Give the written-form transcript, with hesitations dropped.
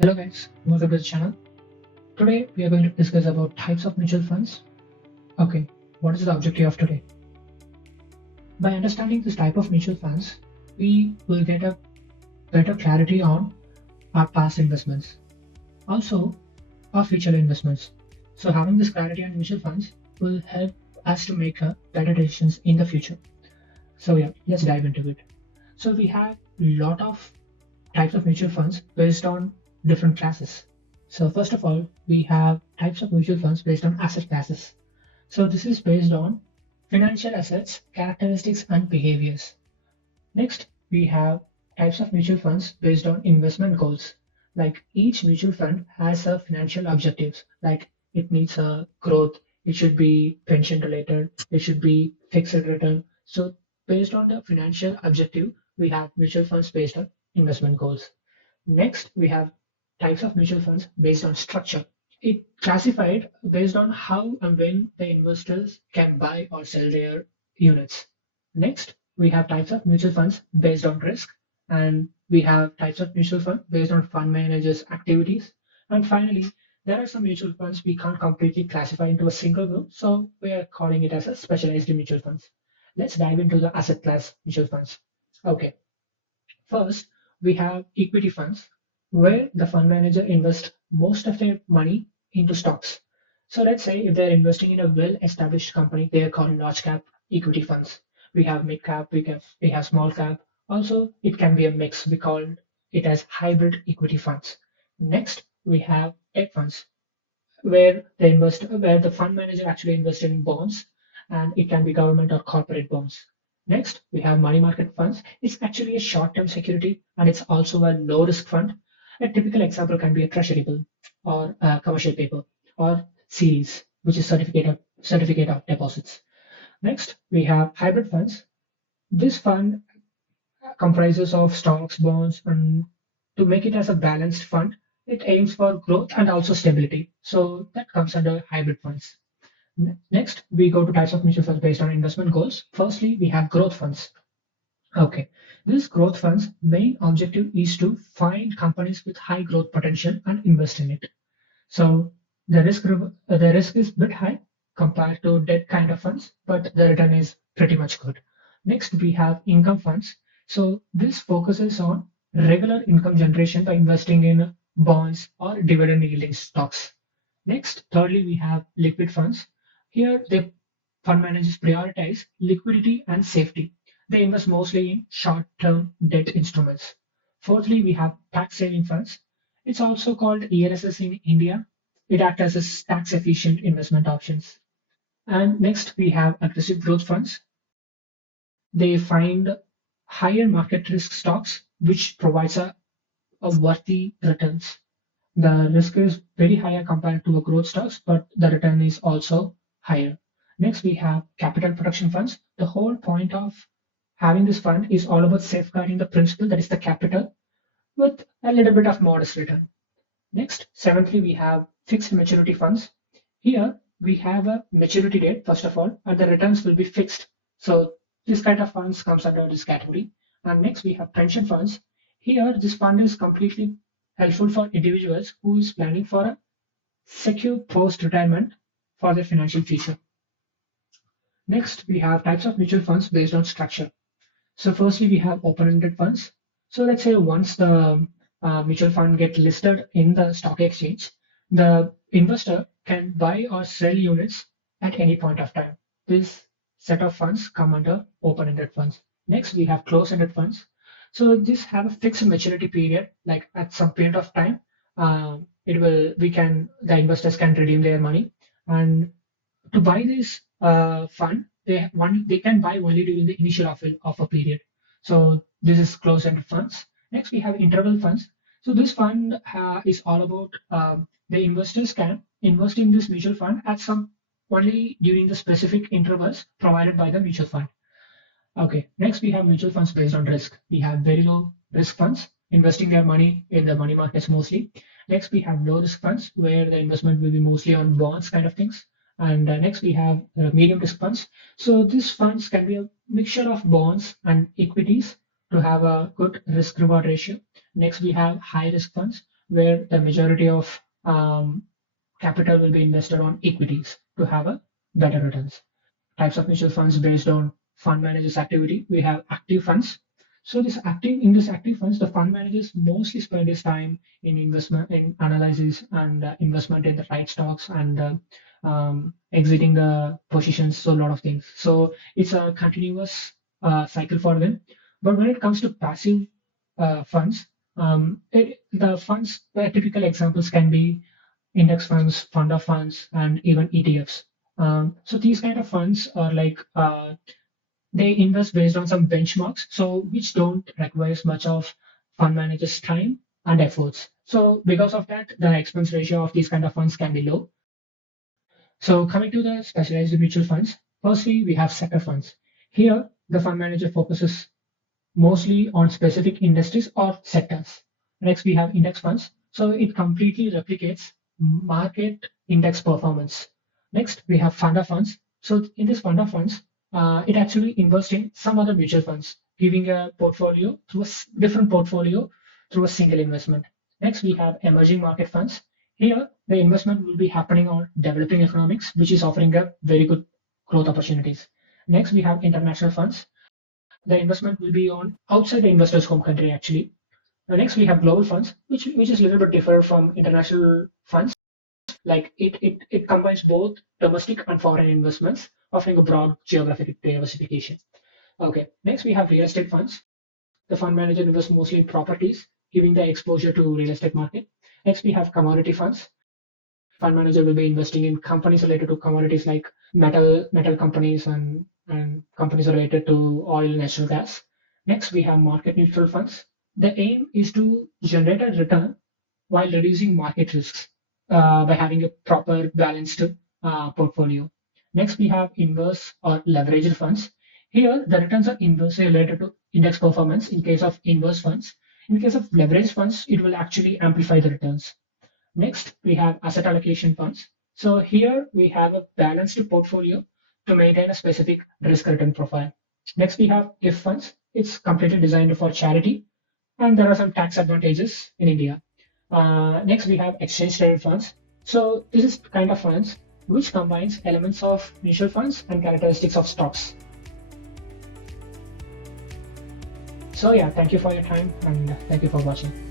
Hello guys, welcome to the channel. Today we are going to discuss about types of mutual funds. Okay, what is the objective of today? By understanding this type of mutual funds, we will get a better clarity on our past investments, also our future investments. So having this clarity on mutual funds will help us to make better decisions in the future. So yeah, let's dive into it. So we have a lot of types of mutual funds based on different classes. So first of all, we have types of mutual funds based on asset classes. So this is based on financial assets, characteristics, and behaviors. Next, we have types of mutual funds based on investment goals. Like each mutual fund has a financial objectives, like it needs a growth, it should be pension related, it should be fixed return. So based on the financial objective, we have mutual funds based on investment goals. Next, we have types of mutual funds based on structure. It classified based on how and when the investors can buy or sell their units. Next, we have types of mutual funds based on risk, and we have types of mutual fund based on fund managers' activities. And finally, there are some mutual funds we can't completely classify into a single group, so we are calling it as a specialized mutual funds. Let's dive into the asset class mutual funds. Okay, first, we have equity funds, where the fund manager invests most of their money into stocks. So let's say if they're investing in a well-established company, they are called large cap equity funds. We have mid cap, we have small cap. Also, it can be a mix. We call it as hybrid equity funds. Next, we have debt funds, where the fund manager actually invests in bonds, and it can be government or corporate bonds. Next, we have money market funds. It's actually a short-term security, and it's also a low-risk fund. A typical example can be a treasury bill or a commercial paper or series, which is certificate of deposits. Next, we have hybrid funds. This fund comprises of stocks, bonds, and to make it as a balanced fund, it aims for growth and also stability. So that comes under hybrid funds. Next, we go to types of mutual funds based on investment goals. Firstly, we have growth funds. Okay, this growth fund's main objective is to find companies with high growth potential and invest in it. So the risk is a bit high compared to debt kind of funds, but the return is pretty much good. Next, we have income funds. So this focuses on regular income generation by investing in bonds or dividend yielding stocks. Next, thirdly, we have liquid funds. Here, the fund managers prioritize liquidity and safety. They invest mostly in short-term debt instruments. Fourthly, we have tax saving funds. It's also called ELSS in India. It acts as tax efficient investment options. And next, we have aggressive growth funds. They find higher market risk stocks, which provides a worthy returns. The risk is very higher compared to a growth stocks, but the return is also higher. Next, we have capital protection funds. The whole point of having this fund is all about safeguarding the principal, that is the capital, with a little bit of modest return. Next, seventhly, we have fixed maturity funds. Here, we have a maturity date, first of all, and the returns will be fixed. So this kind of funds comes under this category. And next, we have pension funds. Here, this fund is completely helpful for individuals who is planning for a secure post-retirement for their financial future. Next, we have types of mutual funds based on structure. So firstly, we have open-ended funds. So let's say once the mutual fund get listed in the stock exchange, the investor can buy or sell units at any point of time. This set of funds come under open-ended funds. Next, we have closed-ended funds. So these have a fixed maturity period, like at some period of time, the investors can redeem their money. And to buy this fund, they can buy only during the initial offer period. So this is closed-ended funds. Next, we have interval funds. So this fund is all about the investors can invest in this mutual fund at some only during the specific intervals provided by the mutual fund. Okay, next we have mutual funds based on risk. We have very low risk funds investing their money in the money markets mostly. Next we have low risk funds where the investment will be mostly on bonds kind of things. And next we have medium risk funds. So these funds can be a mixture of bonds and equities to have a good risk reward ratio. Next we have high risk funds where the majority of capital will be invested on equities to have a better returns. Types of mutual funds based on fund managers activity. We have active funds. So this active funds, the fund managers mostly spend his time in investment, in analysis and investment in the right stocks and exiting the positions. So a lot of things. So it's a continuous cycle for them. But when it comes to passive funds, the typical examples can be index funds, fund of funds, and even ETFs. So these kind of funds are like they invest based on some benchmarks, so which don't require much of fund managers' time and efforts. So because of that, the expense ratio of these kind of funds can be low. So coming to the specialized mutual funds, firstly we have sector funds. Here, the fund manager focuses mostly on specific industries or sectors. Next, we have index funds. So it completely replicates market index performance. Next, we have fund of funds. So in this fund of funds, it actually invests in some other mutual funds, giving a portfolio through different portfolio through a single investment. Next, we have emerging market funds. Here, the investment will be happening on developing economics, which is offering a very good growth opportunities. Next, we have international funds. The investment will be on outside the investor's home country actually. Next we have global funds, which is a little bit different from international funds. Like it combines both domestic and foreign investments, offering a broad geographic diversification. Okay. Next we have real estate funds. The fund manager invests mostly in properties, giving the exposure to real estate market. Next we have commodity funds. Fund manager will be investing in companies related to commodities like metal companies and companies related to oil, natural gas. Next, we have market neutral funds. The aim is to generate a return while reducing market risks by having a proper balanced portfolio. Next, we have inverse or leveraged funds. Here, the returns are inversely related to index performance in case of inverse funds. In case of leveraged funds, it will actually amplify the returns. Next, we have asset allocation funds. So here we have a balanced portfolio to maintain a specific risk return profile. Next, we have gift funds. It's completely designed for charity, and there are some tax advantages in India. Next, we have exchange traded funds. So this is kind of funds which combines elements of mutual funds and characteristics of stocks. So yeah, thank you for your time and thank you for watching.